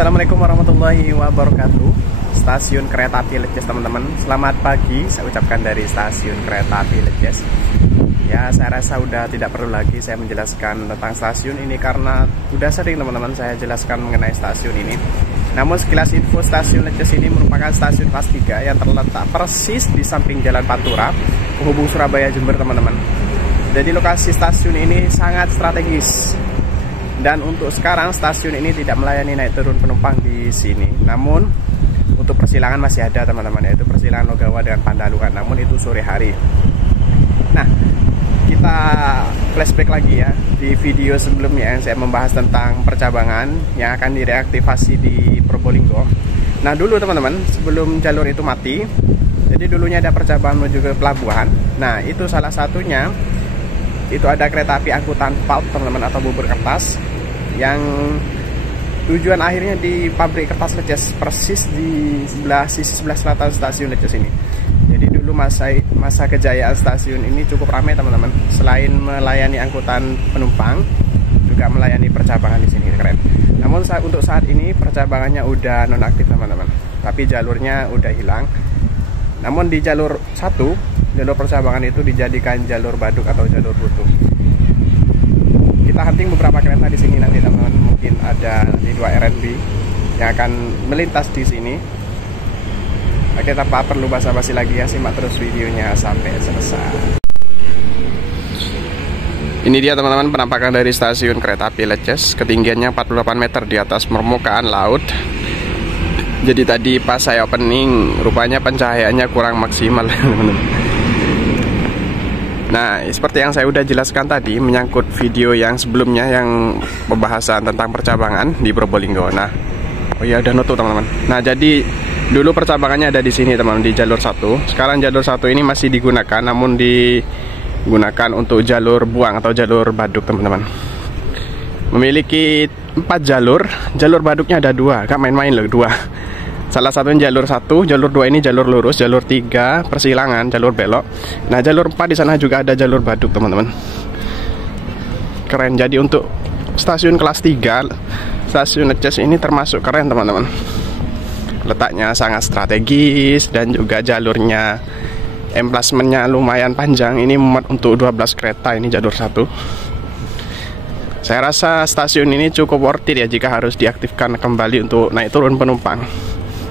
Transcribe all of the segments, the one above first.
Assalamualaikum warahmatullahi wabarakatuh. Stasiun kereta api Leces teman-teman. Selamat pagi, saya ucapkan dari stasiun kereta api Leces. Ya, saya rasa udah tidak perlu lagi saya menjelaskan tentang stasiun ini karena udah sering teman-teman saya jelaskan mengenai stasiun ini. Namun sekilas info, stasiun Leces ini merupakan stasiun kelas 3 yang terletak persis di samping Jalan Pantura, penghubung Surabaya Jember teman-teman. Jadi lokasi stasiun ini sangat strategis. Dan untuk sekarang stasiun ini tidak melayani naik turun penumpang di sini. Namun untuk persilangan masih ada teman-teman, yaitu persilangan Logawa dengan Pandalukan. Namun itu sore hari. Nah, kita flashback lagi ya di video sebelumnya yang saya membahas tentang percabangan yang akan direaktivasi di Probolinggo. Nah dulu teman-teman, sebelum jalur itu mati, jadi dulunya ada percabangan menuju ke pelabuhan. Nah itu salah satunya, itu ada kereta api angkutan pulp teman-teman, atau bubur kertas, yang tujuan akhirnya di pabrik kertas Leces, persis di sisi sebelah selatan stasiun Leces ini. Jadi dulu masa kejayaan stasiun ini cukup ramai teman-teman. Selain melayani angkutan penumpang, juga melayani percabangan di sini, keren. Namun untuk saat ini percabangannya udah nonaktif teman-teman, tapi jalurnya udah hilang. Namun di jalur 1, jalur percabangan itu dijadikan jalur baduk atau jalur butuh. Kita hunting beberapa kereta di sini nanti teman-teman. Mungkin ada nanti 2 RNB yang akan melintas di sini. Oke, tanpa perlu basa-basi lagi ya, simak terus videonya sampai selesai. Ini dia teman-teman penampakan dari stasiun kereta api Leces. Ketinggiannya 48 meter di atas permukaan laut. Jadi tadi pas saya opening, rupanya pencahayaannya kurang maksimal teman-teman. Nah, seperti yang saya udah jelaskan tadi, menyangkut video yang sebelumnya yang pembahasan tentang percabangan di Probolinggo. Nah, oh iya udah nutup teman-teman. Nah, jadi dulu percabangannya ada di sini teman-teman, di jalur 1. Sekarang jalur 1 ini masih digunakan, namun digunakan untuk jalur buang atau jalur baduk teman-teman. Memiliki 4 jalur, jalur baduknya ada 2, gak main-main loh, 2. Salah satunya jalur 1, jalur 2 ini jalur lurus, jalur 3 persilangan, jalur belok. Nah, jalur 4 di sana juga ada jalur baduk, teman-teman. Keren. Jadi untuk stasiun kelas 3, stasiun Leces ini termasuk keren, teman-teman. Letaknya sangat strategis dan juga jalurnya, emplasementnya lumayan panjang. Ini muat untuk 12 kereta, ini jalur 1. Saya rasa stasiun ini cukup worth it ya jika harus diaktifkan kembali untuk naik turun penumpang.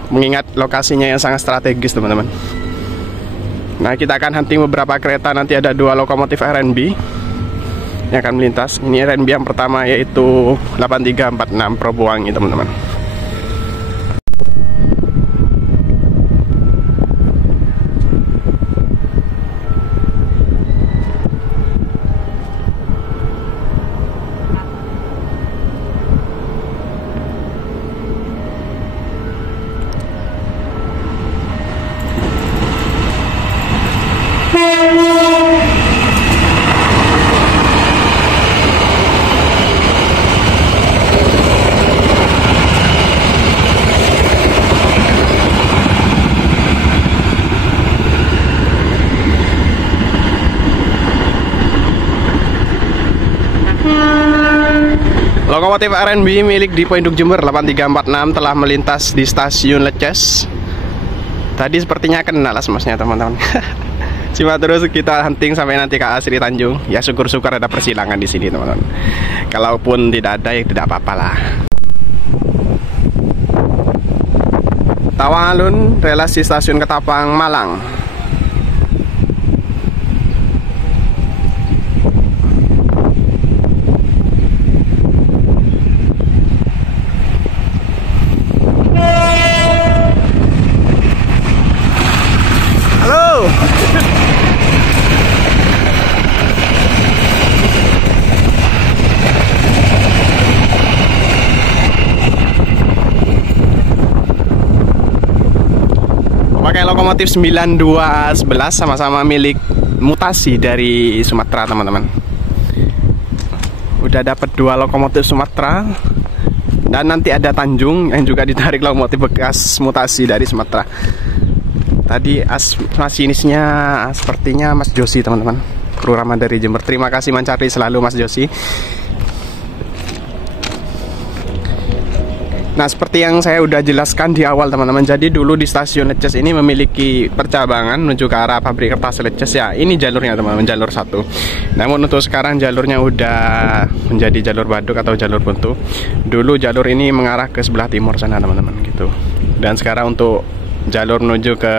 Mengingat lokasinya yang sangat strategis teman-teman. Nah, kita akan hunting beberapa kereta. Nanti ada 2 lokomotif RNB yang akan melintas. Ini RNB yang pertama yaitu 8346 Probowangi teman-teman. Lokomotif RNB milik Depo Induk Jember 8346 telah melintas di stasiun Leces. Tadi sepertinya kena las masnya teman-teman. Simak terus kita hunting sampai nanti ke Asri Tanjung. Ya syukur-syukur ada persilangan di sini teman-teman. Kalaupun tidak ada ya tidak apa-apa lah. Tawang Alun, relasi stasiun Ketapang Malang. Pakai lokomotif 9211 sama-sama milik mutasi dari Sumatera teman-teman. Udah dapat 2 lokomotif Sumatera. Dan nanti ada Tanjung yang juga ditarik lokomotif bekas mutasi dari Sumatera. Tadi masinisnya sepertinya Mas Josi teman-teman, kru Rama dari Jember. Terima kasih mencari selalu Mas Josi. Nah, seperti yang saya udah jelaskan di awal teman-teman, jadi dulu di stasiun Leces ini memiliki percabangan menuju ke arah pabrik kertas Leces ya. Ini jalurnya teman-teman, jalur 1. Namun untuk sekarang jalurnya udah menjadi jalur Baduk atau jalur buntu. Dulu jalur ini mengarah ke sebelah timur sana teman-teman gitu. Dan sekarang untuk jalur menuju ke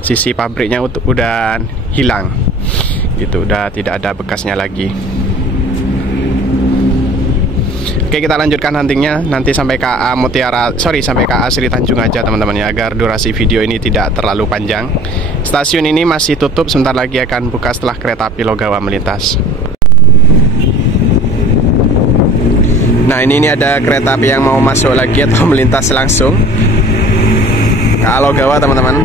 sisi pabriknya udah hilang gitu, udah tidak ada bekasnya lagi. Oke, kita lanjutkan huntingnya nanti sampai KA sampai KA Sri Tanjung aja teman-teman ya, agar durasi video ini tidak terlalu panjang. Stasiun ini masih tutup, sebentar lagi akan buka setelah kereta api Logawa melintas. Nah, ini ada kereta api yang mau masuk lagi atau melintas langsung KA Logawa teman-teman.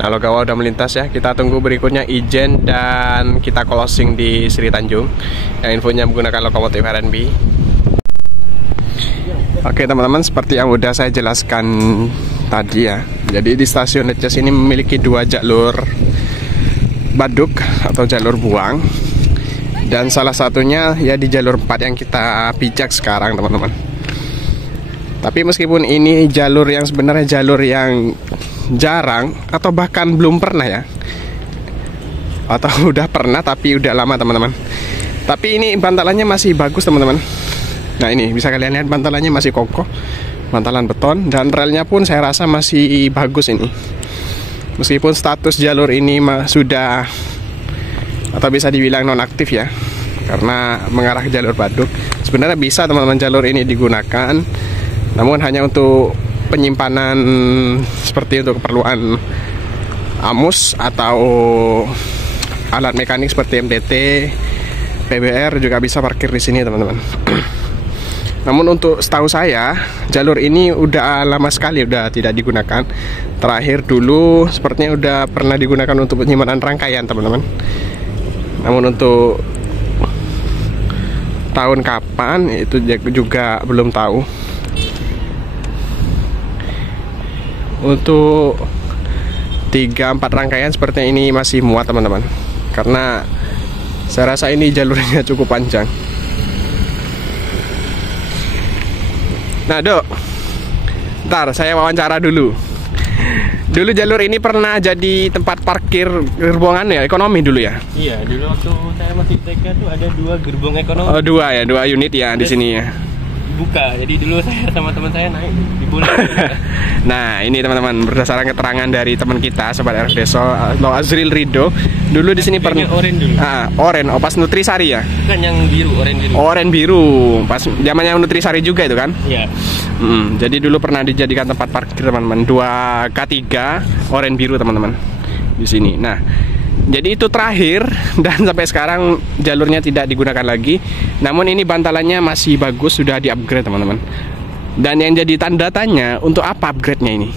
Nah, Logawa udah melintas ya. Kita tunggu berikutnya Ijen dan kita closing di Sri Tanjung. Yang infonya menggunakan lokomotif RNB. Oke teman-teman, seperti yang udah saya jelaskan tadi ya. Jadi di stasiun Leces ini memiliki 2 jalur Baduk atau jalur buang. Dan salah satunya ya di jalur 4 yang kita pijak sekarang teman-teman. Tapi meskipun ini jalur yang sebenarnya jalur yang jarang atau bahkan belum pernah ya, atau udah pernah tapi udah lama teman-teman, tapi ini bantalannya masih bagus teman-teman. Nah, ini bisa kalian lihat bantalannya masih kokoh, bantalan beton, dan relnya pun saya rasa masih bagus ini. Meskipun status jalur ini sudah atau bisa dibilang nonaktif ya, karena mengarah ke jalur Baduk. Sebenarnya bisa teman-teman jalur ini digunakan, namun hanya untuk penyimpanan seperti untuk keperluan AMUS atau alat mekanik seperti MDT, PBR juga bisa parkir di sini teman-teman. Namun untuk setahu saya jalur ini udah lama sekali udah tidak digunakan. Terakhir dulu sepertinya udah pernah digunakan untuk penyimpanan rangkaian teman-teman. Namun untuk tahun kapan itu juga belum tahu. Untuk 3-4 rangkaian sepertinya ini masih muat teman-teman, karena saya rasa ini jalurnya cukup panjang. Nah Dok, ntar saya wawancara dulu. Dulu jalur ini pernah jadi tempat parkir gerbongan ya, ekonomi dulu ya? Iya, dulu waktu saya masih TK tuh ada 2 gerbong ekonomi. Oh 2 ya, 2 unit ya di sini ya. Buka, jadi dulu saya sama teman saya naik di bulan. Nah, ini teman-teman berdasarkan keterangan dari teman kita sobat RFDeso, Lo Azril Rido, dulu di sini pernah oren dulu. Oren, pas Nutrisari ya? Bukan yang biru, oren biru. Oren biru, pas zamannya Nutrisari juga itu kan? Iya. Jadi dulu pernah dijadikan tempat parkir teman-teman, 2K3 oren biru teman-teman di sini. Nah, jadi itu terakhir dan sampai sekarang jalurnya tidak digunakan lagi. Namun ini bantalannya masih bagus, sudah di-upgrade teman-teman. Dan yang jadi tanda tanya, untuk apa upgrade-nya ini?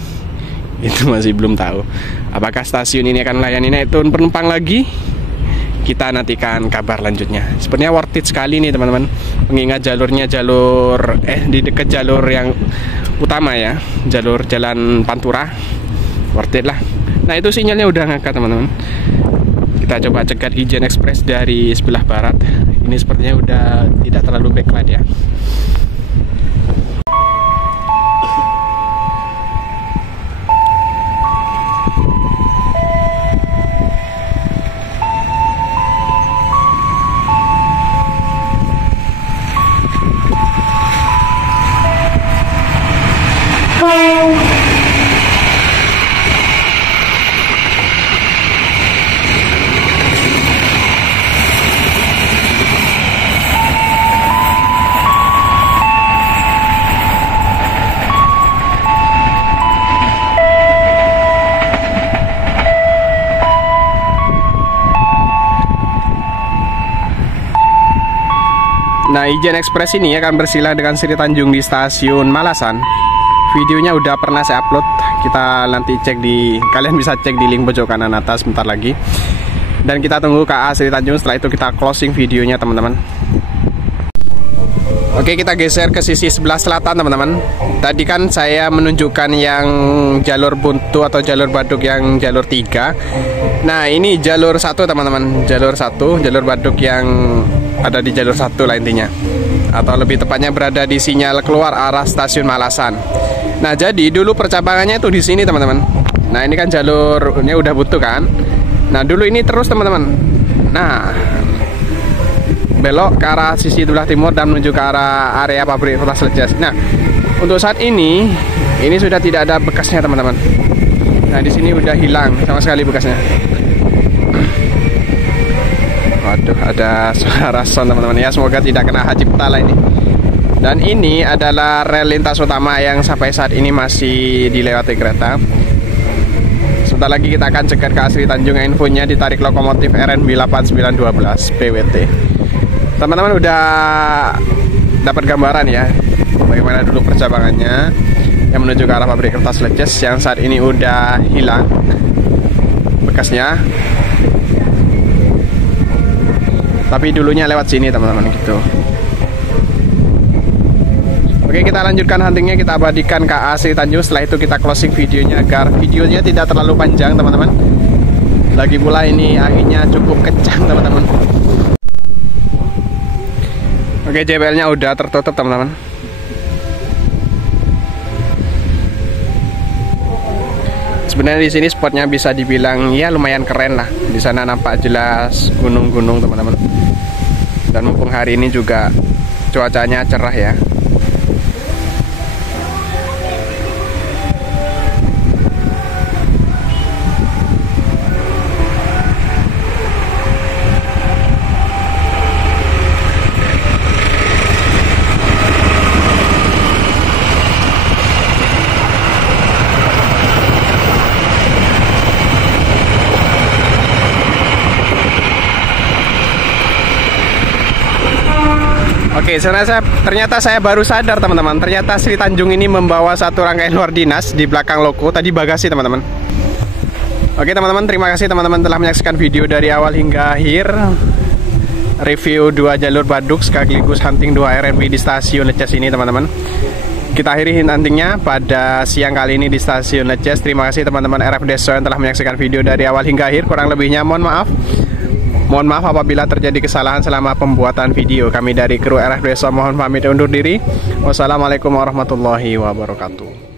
Itu masih belum tahu. Apakah stasiun ini akan melayani naik turun penumpang lagi? Kita nantikan kabar lanjutnya. Sebenarnya worth it sekali nih teman-teman. Mengingat jalurnya di dekat jalur yang utama ya, jalur Jalan Pantura. Worth it lah. Nah, itu sinyalnya udah ngangkat teman-teman. Kita coba cegat Ijen Express dari sebelah barat. Ini sepertinya udah tidak terlalu backlight ya. Nah, Ijen Express ini akan bersila dengan Sri Tanjung di stasiun Malasan. Videonya udah pernah saya upload. Kita nanti cek kalian bisa cek di link pojok kanan atas sebentar lagi. Dan kita tunggu KA Sri Tanjung, setelah itu kita closing videonya teman-teman. Oke, kita geser ke sisi sebelah selatan teman-teman. Tadi kan saya menunjukkan yang jalur buntu atau jalur Baduk yang jalur 3. Nah, ini jalur 1 teman-teman. Jalur 1, jalur Baduk yang ada di jalur 1 lah intinya. Atau lebih tepatnya berada di sinyal keluar arah stasiun Malasan. Nah, jadi dulu percabangannya itu di sini teman-teman. Nah, ini kan jalurnya udah buntu kan. Nah, dulu ini terus teman-teman. Nah, belok ke arah sisi sebelah timur dan menuju ke arah area pabrik kertas Leces. Nah, untuk saat ini sudah tidak ada bekasnya teman-teman. Nah, di sini udah hilang sama sekali bekasnya. Waduh, ada suara son teman-teman ya. Semoga tidak kena hajipta lah ini. Dan ini adalah rel lintas utama yang sampai saat ini masih dilewati kereta. Sebentar lagi kita akan cegat ke Sri Tanjung. Infonya ditarik lokomotif RNB 8912 PWT. Teman-teman udah dapat gambaran ya bagaimana dulu percabangannya yang menuju ke arah pabrik kertas Leces yang saat ini udah hilang bekasnya. Tapi dulunya lewat sini teman-teman gitu. Oke, kita lanjutkan huntingnya, kita abadikan KA Sri Tanjung. Setelah itu kita closing videonya agar videonya tidak terlalu panjang teman-teman. Lagi pula ini anginnya cukup kencang teman-teman. Oke, JBL-nya udah tertutup teman-teman. Sebenarnya di sini spotnya bisa dibilang ya lumayan keren lah. Di sana nampak jelas gunung-gunung teman-teman. Dan mumpung hari ini juga cuacanya cerah ya. Oke, ternyata saya baru sadar teman-teman. Ternyata Sri Tanjung ini membawa satu rangkaian luar dinas di belakang loko. Tadi bagasi teman-teman. Oke teman-teman, terima kasih teman-teman telah menyaksikan video dari awal hingga akhir. Review 2 jalur Baduk sekaligus hunting 2 RNB di stasiun Leces ini teman-teman. Kita akhiri huntingnya pada siang kali ini di stasiun Leces. Terima kasih teman-teman RF Deso yang telah menyaksikan video dari awal hingga akhir. Kurang lebihnya mohon maaf. Mohon maaf apabila terjadi kesalahan selama pembuatan video. Kami dari kru RF Deso mohon pamit undur diri. Wassalamualaikum warahmatullahi wabarakatuh.